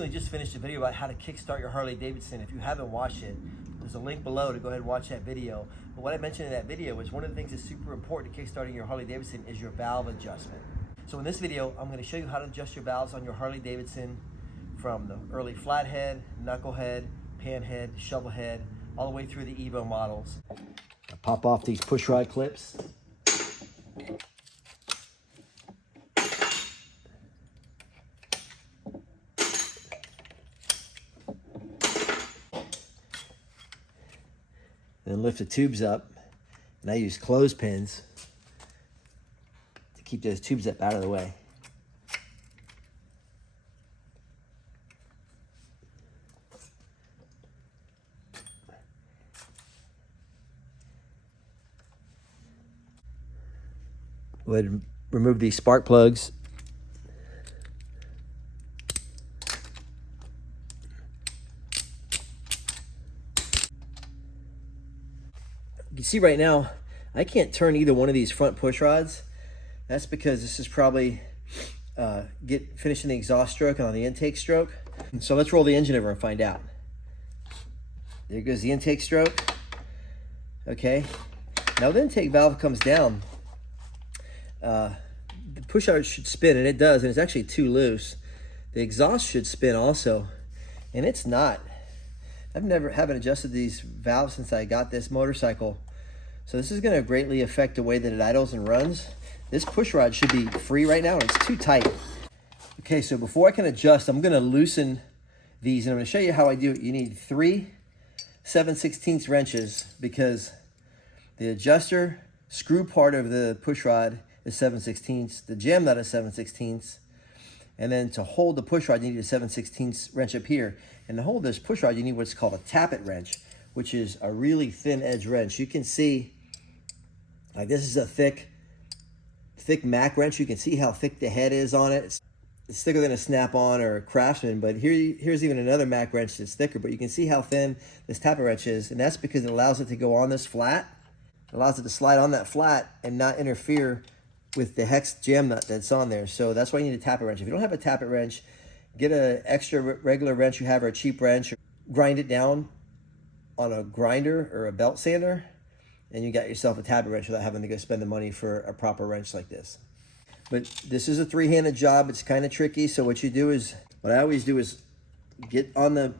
recently just finished a video about how to kickstart your Harley-Davidson. If you haven't watched it, there's a link below to go ahead and watch that video. But what I mentioned in that video is one of the things that's super important to kickstarting your Harley-Davidson is your valve adjustment. So in this video, I'm going to show you how to adjust your valves on your Harley-Davidson from the early Flathead, Knucklehead, Panhead, Shovelhead, all the way through the EVO models. I'll pop off these pushrod clips. Then lift the tubes up, and I use clothespins to keep those tubes up out of the way. Go ahead and remove these spark plugs. You see right now, I can't turn either one of these front push rods. That's because this is probably finishing the exhaust stroke and on the intake stroke. So let's roll the engine over and find out. There goes the intake stroke. Okay, now the intake valve comes down. The push rod should spin, and it does, and it's actually too loose. The exhaust should spin also, and it's not. Haven't adjusted these valves since I got this motorcycle. So this is going to greatly affect the way that it idles and runs. This push rod should be free right now, and it's too tight. Okay, so before I can adjust, I'm going to loosen these, and I'm going to show you how I do it. You need 3 7/16 wrenches because the adjuster screw part of the push rod is 7/16, the jam nut is 7/16, and then to hold the push rod, you need a 7/16 wrench up here. And to hold this push rod, you need what's called a tappet wrench, which is a really thin edge wrench. You can see, like this is a thick Mac wrench. You can see how thick the head is on it. It's thicker than a Snap-on or a Craftsman, but here's even another Mac wrench that's thicker, but you can see how thin this tappet wrench is, and that's because it allows it to go on this flat. It allows it to slide on that flat and not interfere with the hex jam nut that's on there. So that's why you need a tappet wrench. If you don't have a tappet wrench, get an extra regular wrench you have or a cheap wrench. Grind it down on a grinder or a belt sander, and you got yourself a tappet wrench without having to go spend the money for a proper wrench like this. But this is a three-handed job. It's kind of tricky. So what I always do is get on the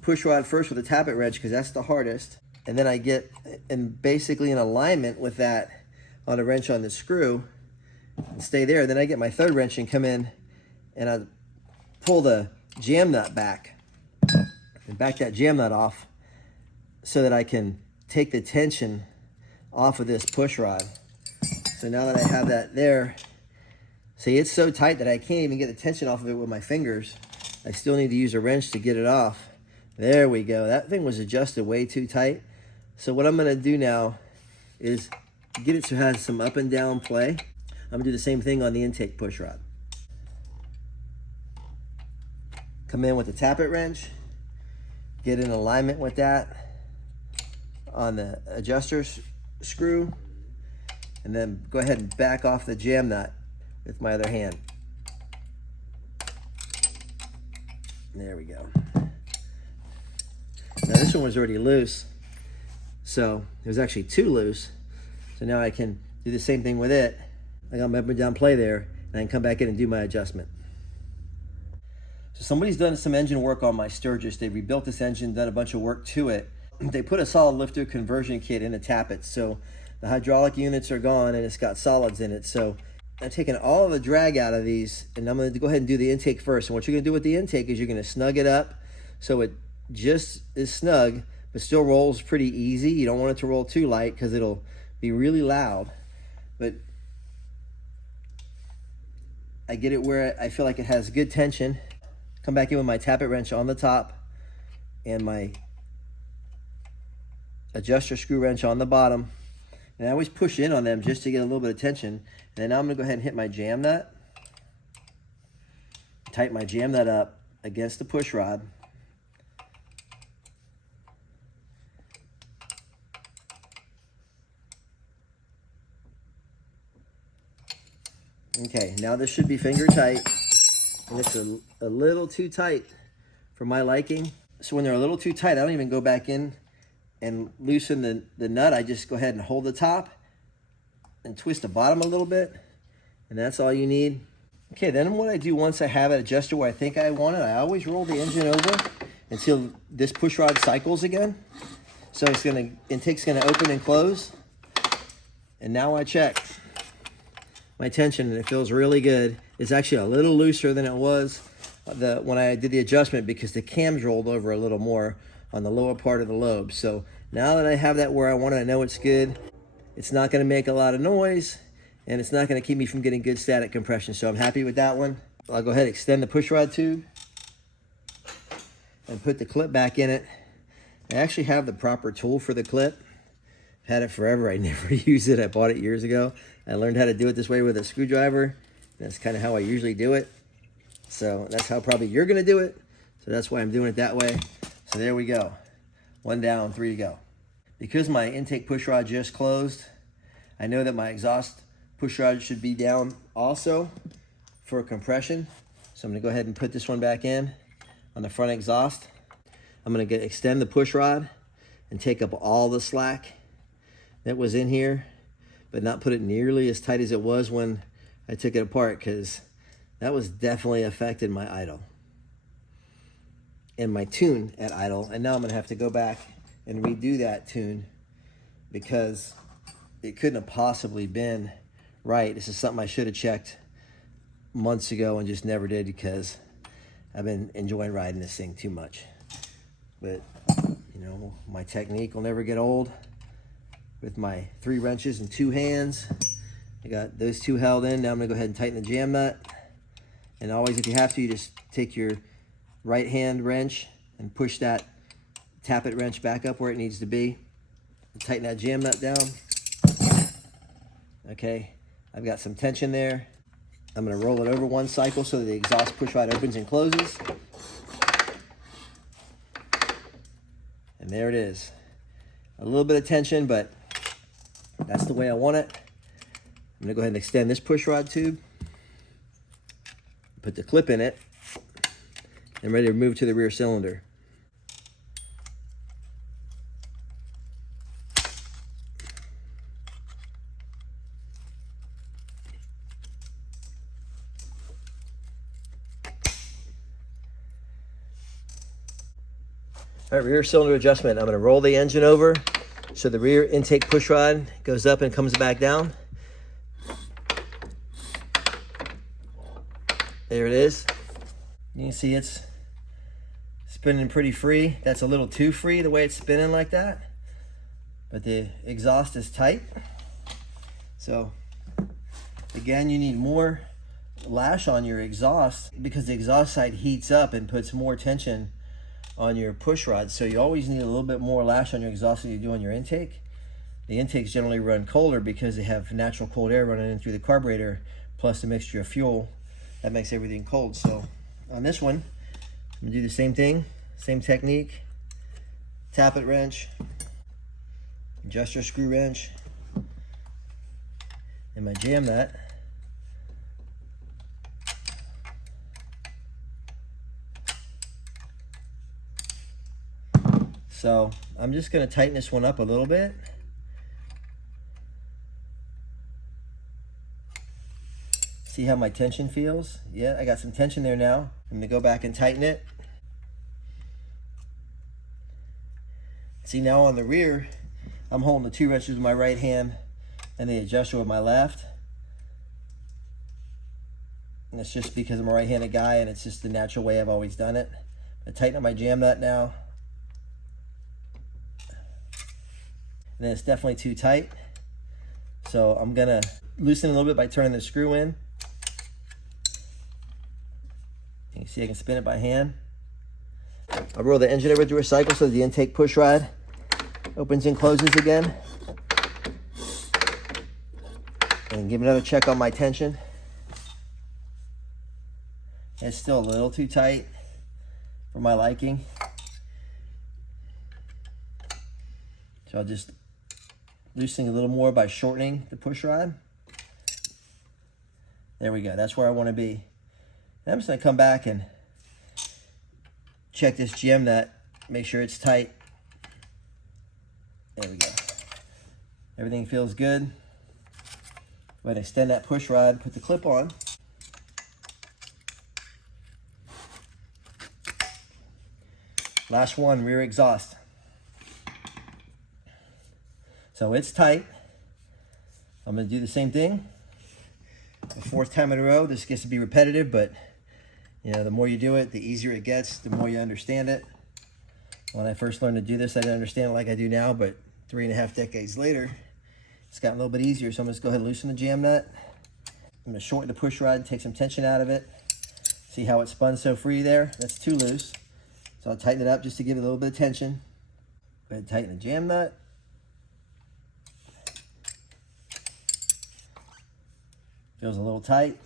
push rod first with a tappet wrench because that's the hardest. And then I get basically in alignment with that on a wrench on the screw and stay there. Then I get my third wrench and come in and I pull the jam nut back and back that jam nut off so that I can take the tension off of this push rod. So now that I have that there, see, it's so tight that I can't even get the tension off of it with my fingers. I still need to use a wrench to get it off. There we go. That thing was adjusted way too tight. So what I'm going to do now is get it so it has some up and down play. I'm going to do the same thing on the intake push rod. Come in with the tappet wrench, get in alignment with that on the adjuster screw, and then go ahead and back off the jam nut with my other hand. There we go. Now this one was already loose, so it was actually too loose. So now I can do the same thing with it. I got my up and down play there, and I can come back in and do my adjustment. So somebody's done some engine work on my Sturgis. They rebuilt this engine, done a bunch of work to it. They put a solid lifter conversion kit in the tappets, so the hydraulic units are gone and it's got solids in it. So I'm taking all of the drag out of these, and I'm going to go ahead and do the intake first. And what you're going to do with the intake is you're going to snug it up so it just is snug, but still rolls pretty easy. You don't want it to roll too light because it'll be really loud. But I get it where I feel like it has good tension. Come back in with my tappet wrench on the top and my adjuster screw wrench on the bottom. And I always push in on them just to get a little bit of tension. And then now I'm going to go ahead and hit my jam nut. Tighten my jam nut up against the push rod. Okay, now this should be finger tight. And it's a little too tight for my liking. So when they're a little too tight, I don't even go back in and loosen the nut. I just go ahead and hold the top and twist the bottom a little bit, and that's all you need. Okay, then what I do once I have it adjusted where I think I want it, I always roll the engine over until this push rod cycles again. So intake's gonna open and close. And now I check my tension, and it feels really good. It's actually a little looser than it was when I did the adjustment, because the cams rolled over a little more on the lower part of the lobe. So now that I have that where I want it, I know it's good. It's not gonna make a lot of noise, and it's not going to keep me from getting good static compression. So I'm happy with that one. I'll go ahead and extend the pushrod tube and put the clip back in it. I actually have the proper tool for the clip. I've had it forever. I never use it. I bought it years ago. I learned how to do it this way with a screwdriver. That's kind of how I usually do it. So that's how probably you're going to do it. So that's why I'm doing it that way. So there we go. 1 down, 3 to go. Because my intake pushrod just closed, I know that my exhaust pushrod should be down also for compression. So I'm gonna go ahead and put this one back in on the front exhaust. I'm gonna extend the pushrod and take up all the slack that was in here, but not put it nearly as tight as it was when I took it apart, because that was definitely affected my idle and my tune at idle. And now I'm gonna have to go back and redo that tune because it couldn't have possibly been right. This is something I should have checked months ago and just never did, because I've been enjoying riding this thing too much. But you know, my technique will never get old. With my 3 wrenches and 2 hands, I got those 2 held in. Now I'm gonna go ahead and tighten the jam nut. And always, if you have to, you just take your right hand wrench and push that tappet wrench back up where it needs to be. Tighten that jam nut down. Okay, I've got some tension there. I'm gonna roll it over 1 cycle so that the exhaust pushrod opens and closes. And there it is. A little bit of tension, but that's the way I want it. I'm gonna go ahead and extend this pushrod tube, put the clip in it, and ready to move to the rear cylinder. All right, rear cylinder adjustment. I'm going to roll the engine over so the rear intake pushrod goes up and comes back down. There it is. You can see it's spinning pretty free. That's a little too free the way it's spinning like that. But the exhaust is tight. So again, you need more lash on your exhaust because the exhaust side heats up and puts more tension on your push rod. So you always need a little bit more lash on your exhaust than you do on your intake. The intakes generally run colder because they have natural cold air running in through the carburetor, plus the mixture of fuel that makes everything cold. So on this one, I'm gonna do the same thing, same technique. Tappet wrench, adjuster screw wrench, and my jam nut. So I'm just going to tighten this one up a little bit. See how my tension feels? Yeah, I got some tension there now. I'm going to go back and tighten it. See, now on the rear, I'm holding the 2 wrenches with my right hand and the adjuster with my left. And it's just because I'm a right-handed guy and it's just the natural way I've always done it. I tighten up my jam nut now. And then it's definitely too tight. So I'm gonna loosen it a little bit by turning the screw in. You can see I can spin it by hand. I'll roll the engine over through a cycle so that the intake push rod opens and closes again. And give another check on my tension. It's still a little too tight for my liking. So I'll just loosen a little more by shortening the push rod. There we go, that's where I want to be. And I'm just going to come back and check this jam nut, make sure it's tight. There we go. Everything feels good. Go ahead and extend that push rod, put the clip on. Last one, rear exhaust. So it's tight. I'm gonna do the same thing. The 4th time in a row. This gets to be repetitive, but you know, the more you do it, the easier it gets, the more you understand it. When I first learned to do this, I didn't understand it like I do now, but 3.5 decades later, it's gotten a little bit easier. So I'm just go ahead and loosen the jam nut. I'm gonna shorten the push rod and take some tension out of it. See how it spun so free there? That's too loose. So I'll tighten it up just to give it a little bit of tension. Go ahead and tighten the jam nut. Feels a little tight.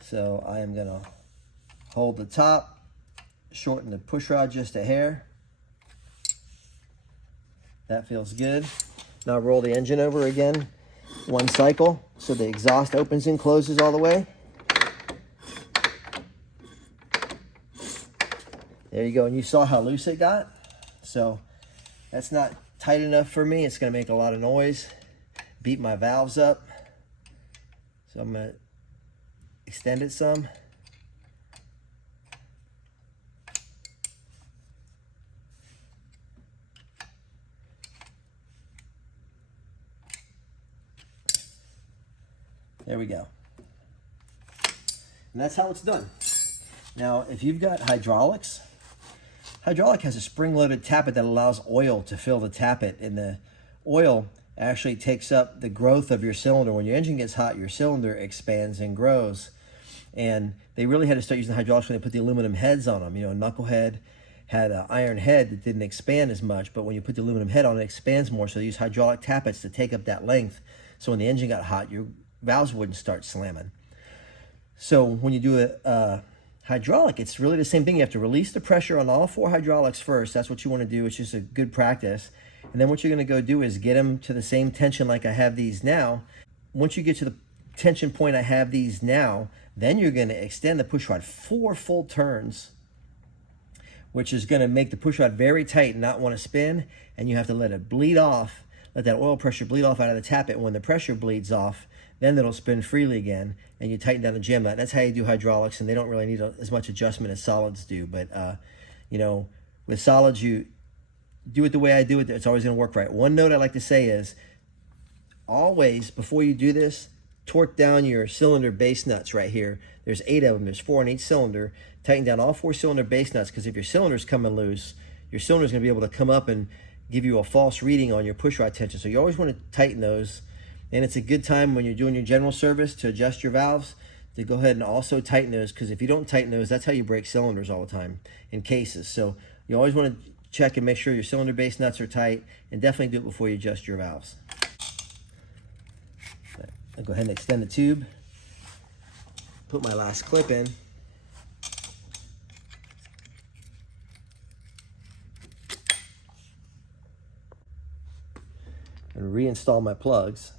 So I am gonna hold the top, shorten the push rod just a hair. That feels good. Now roll the engine over again, 1 cycle, so the exhaust opens and closes all the way. There you go, and you saw how loose it got. So that's not tight enough for me. It's gonna make a lot of noise, beat my valves up. So I'm gonna extend it some. There we go. And that's how it's done. Now, if you've got hydraulics, hydraulic has a spring-loaded tappet that allows oil to fill the tappet, and the oil actually takes up the growth of your cylinder. When your engine gets hot, your cylinder expands and grows. And they really had to start using hydraulics when they put the aluminum heads on them. You know, Knucklehead had an iron head that didn't expand as much, but when you put the aluminum head on, it expands more. So they use hydraulic tappets to take up that length. So when the engine got hot, your valves wouldn't start slamming. So when you do a hydraulic, it's really the same thing. You have to release the pressure on all 4 hydraulics first. That's what you want to do. It's just a good practice. And then what you're going to go do is get them to the same tension like I have these now. Once you get to the tension point I have these now, then you're going to extend the push rod 4 full turns, which is going to make the push rod very tight and not want to spin. And you have to let it bleed off, let that oil pressure bleed off out of the tappet. When the pressure bleeds off, then it'll spin freely again, and you tighten down the jam nut. That's how you do hydraulics, and they don't really need as much adjustment as solids do. But you know, with solids, you do it the way I do it. It's always going to work right. One note I like to say is, always before you do this, torque down your cylinder base nuts right here. There's 8 of them. There's 4 on each cylinder. Tighten down all 4 cylinder base nuts, because if your cylinder's coming loose, your cylinder's going to be able to come up and give you a false reading on your push rod tension. So you always want to tighten those. And it's a good time when you're doing your general service to adjust your valves to go ahead and also tighten those, because if you don't tighten those, that's how you break cylinders all the time in cases. So you always want to check and make sure your cylinder base nuts are tight, and definitely do it before you adjust your valves. I'll go ahead and extend the tube, put my last clip in. And reinstall my plugs.